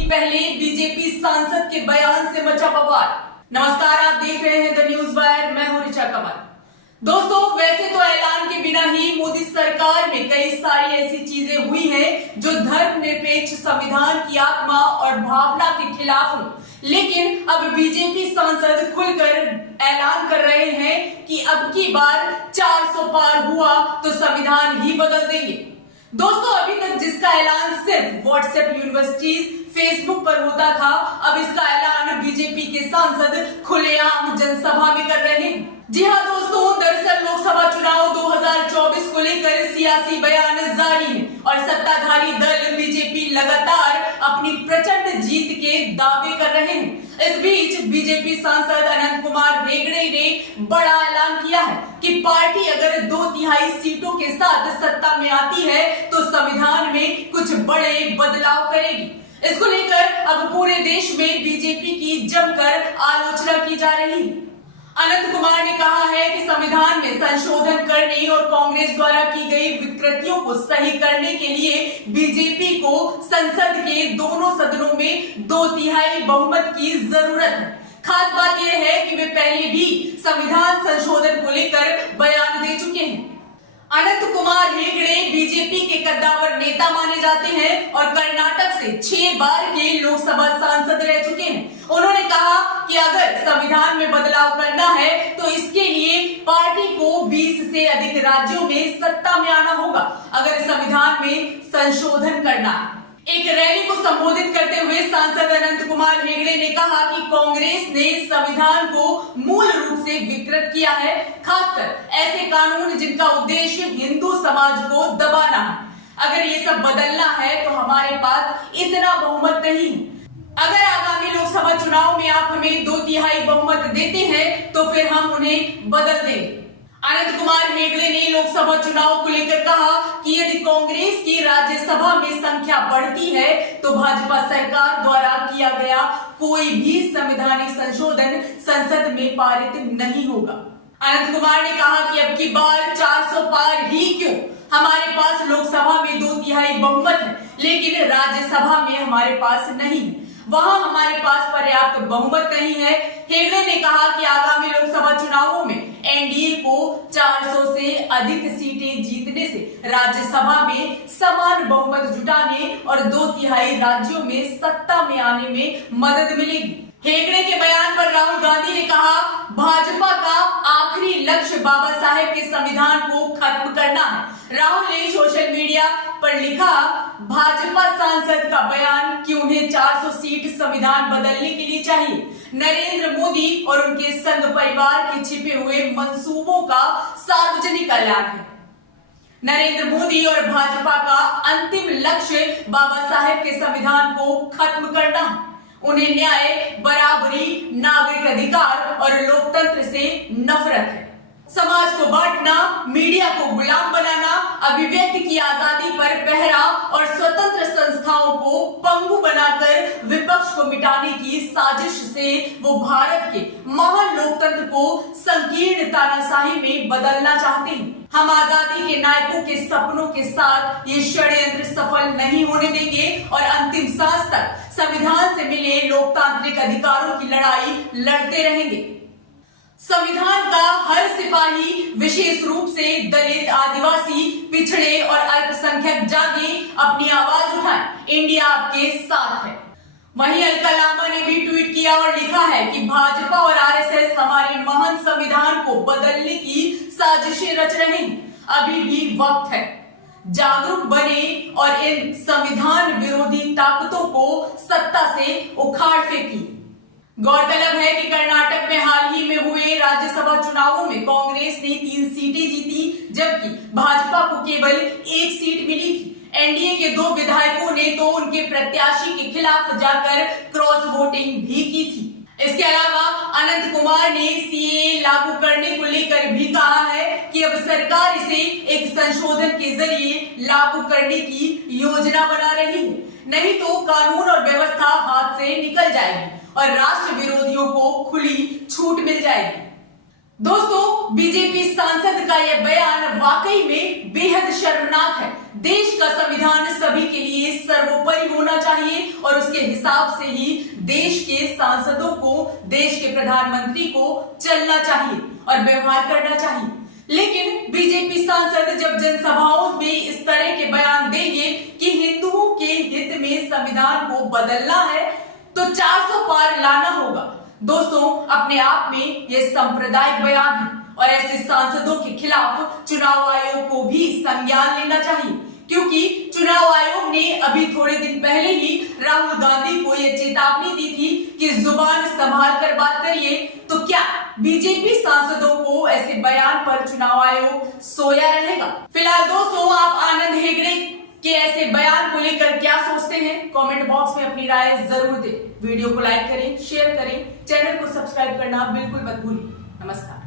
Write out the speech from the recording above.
Week पहले BJP सांसद के बयान से मचा बवाल। नमस्कार, आप देख रहे हैं द न्यूज वायर, मैं हूं ऋचा कमल। दोस्तों, वैसे तो ऐलान के बिना ही मोदी सरकार में कई सारी ऐसी चीजें हुई हैं जो धर्मनिरपेक्ष संविधान की आत्मा और भावना के खिलाफ हो, लेकिन अब बीजेपी सांसद खुलकर ऐलान कर रहे हैं कि अब की बार 400 पार हुआ तो संविधान ही बदल देंगे। दोस्तों, अभी तक जिसका ऐलान सिर्फ व्हाट्सएप यूनिवर्सिटीज, फेसबुक पर होता था, अब इसका ऐलान बीजेपी के सांसद खुलेआम जनसभा में कर रहे हैं। जी हां दोस्तों, दरअसल लोकसभा चुनाव 2024 को लेकर सियासी बयान जारी है और सत्ताधारी दल बीजेपी लगातार अपनी प्रचंड जीत के दावे कर रहे हैं। इस बीच बीजेपी सांसद अनंत कुमार हेगड़े ने बड़ा ऐलान किया है कि पार्टी अगर 2/3 सीटों के साथ सत्ता में आती है तो संविधान में कुछ बड़े बदलाव करेगी। इसको लेकर अब पूरे देश में बीजेपी की जमकर आलोचना की जा रही है। अनंत कुमार ने कहा है कि संविधान में संशोधन करने और कांग्रेस द्वारा की गई विकृतियों को सही करने के लिए बीजेपी को संसद के दोनों सदनों में 2/3 बहुमत की जरूरत है। खास बात यह है कि वे पहले भी संविधान संशोधन को लेकर बयान दे चुके हैं। अनंत कुमार हेगड़े बीजेपी के कद्दावर नेता माने जाते हैं और कर्नाटक से 6 बार के लोकसभा सांसद रह चुके हैं। उन्होंने कहा कि अगर संविधान में बदलाव करना है तो इसके लिए पार्टी को 20 से अधिक राज्यों में सत्ता में आना होगा अगर संविधान में संशोधन करना है। एक रैली को संबोधित करते हुए सांसद अनंत कुमार हेगड़े ने कहा कि कांग्रेस ने संविधान को मूल रूप से विकृत किया है, खासकर ऐसे कानून जिनका उद्देश्य हिंदू समाज को दबाना है। अगर ये सब बदलना है तो हमारे पास इतना बहुमत नहीं। अगर आगामी लोकसभा चुनाव में आप हमें 2/3 बहुमत देते हैं तो फिर हम उन्हें बदल देंगे। अनंत कुमार हेगड़े ने लोकसभा चुनाव को लेकर कहा कि यदि कांग्रेस की राज्यसभा में संख्या बढ़ती है तो भाजपा सरकार द्वारा किया गया कोई भी संवैधानिक संशोधन संसद में पारित नहीं होगा। अनंत कुमार ने कहा कि अब की बार 400 पार ही क्यों, हमारे पास लोकसभा में 2/3 बहुमत है, लेकिन राज्यसभा में हमारे पास नहीं है, वहां हमारे पास पर्याप्त बहुमत नहीं है। हेगड़े ने कहा कि आगामी लोकसभा चुनावों में एनडीए को 400 से अधिक सीटें जीतने से राज्यसभा में समान बहुमत जुटाने और 2/3 राज्यों में सत्ता में आने में मदद मिलेगी। हेगड़े के बयान पर राहुल गांधी ने कहा, भाजपा का आखिरी लक्ष्य बाबा साहेब के संविधान को खत्म करना है। राहुल ने सोशल मीडिया पर लिखा, भाजपा सांसद का बयान कि उन्हें 400 सीट संविधान बदलने के लिए चाहिए नरेंद्र मोदी और उनके संघ परिवार के छिपे हुए मंसूबों का सार्वजनिक ऐलान है। नरेंद्र मोदी और भाजपा का अंतिम लक्ष्य बाबा साहेब के संविधान को खत्म करना है। उन्हें न्याय, बराबरी, नागरिक अधिकार और लोकतंत्र से नफरत है। समाज को बांटना, मीडिया को गुलाम बनाना, अभिव्यक्ति की आजादी पर पहरा और स्वतंत्र संस्थाओं को पंगु बनाकर विपक्ष को मिटाने की साजिश से वो भारत के महान लोकतंत्र को संकीर्ण तानाशाही में बदलना चाहते हैं। हम आजादी के नायकों के सपनों के साथ ये षड्यंत्र सफल नहीं होने देंगे और अंतिम सांस तक संविधान से मिले लोकतांत्रिक अधिकारों की लड़ाई लड़ते रहेंगे। संविधान का हर सिपाही, विशेष रूप से दलित, आदिवासी, पिछड़े और अल्पसंख्यक जागे, अपनी आवाज उठाएं, इंडिया आपके साथ है। वहीं अलका लांबा ने भी ट्वीट किया और लिखा है कि भाजपा और आरएसएस हमारे महान संविधान को बदलने की साजिशें रच रहे हैं। अभी भी वक्त है, जागरूक बने और इन संविधान विरोधी ताकतों को सत्ता से उखाड़ फेंकी। गौरतलब है कि कर्नाटक में हाल ही में हुए राज्यसभा चुनावों में कांग्रेस ने 3 सीटें जीती, जबकि भाजपा को केवल 1 सीट मिली थी। एनडीए के 2 विधायकों ने तो उनके प्रत्याशी के खिलाफ जाकर क्रॉस वोटिंग भी की थी। इसके अलावा अनंत कुमार ने सीएए लागू करने को लेकर भी कहा है कि अब सरकार इसे एक संशोधन के जरिए लागू करने की योजना बना रही है, नहीं तो कानून और व्यवस्था हाथ से निकल जाएगी और राष्ट्र विरोधियों को खुली छूट मिल जाएगी। दोस्तों, बीजेपी सांसद का यह बयान वाकई में बेहद शर्मनाक है। देश का संविधान सभी के लिए सर्वोपरि होना चाहिए और उसके हिसाब से ही देश के सांसदों को, देश के प्रधानमंत्री को चलना चाहिए और व्यवहार करना चाहिए। लेकिन बीजेपी सांसद जब जनसभाओं में इस तरह के बयान देंगे कि हिंदुओं के हित में संविधान को बदलना है तो 400 पार लाना होगा। दोस्तों, अपने आप में यह सांप्रदायिक बयान है और ऐसे सांसदों के खिलाफ चुनाव आयोग को भी संज्ञान लेना चाहिए, क्योंकि चुनाव आयोग ने अभी थोड़े दिन पहले ही राहुल गांधी को यह चेतावनी दी थी कि जुबान संभाल कर बात करिए। तो क्या बीजेपी सांसदों को ऐसे बयान पर चुनाव आयोग सोया रहेगा? फिलहाल दोस्तों, आप आनंद हेगड़े के ऐसे बयान को लेकर क्या सोचते हैं? कमेंट बॉक्स में अपनी राय जरूर दें। वीडियो को लाइक करें, शेयर करें, चैनल को सब्सक्राइब करना बिल्कुल मत भूलिए। नमस्कार।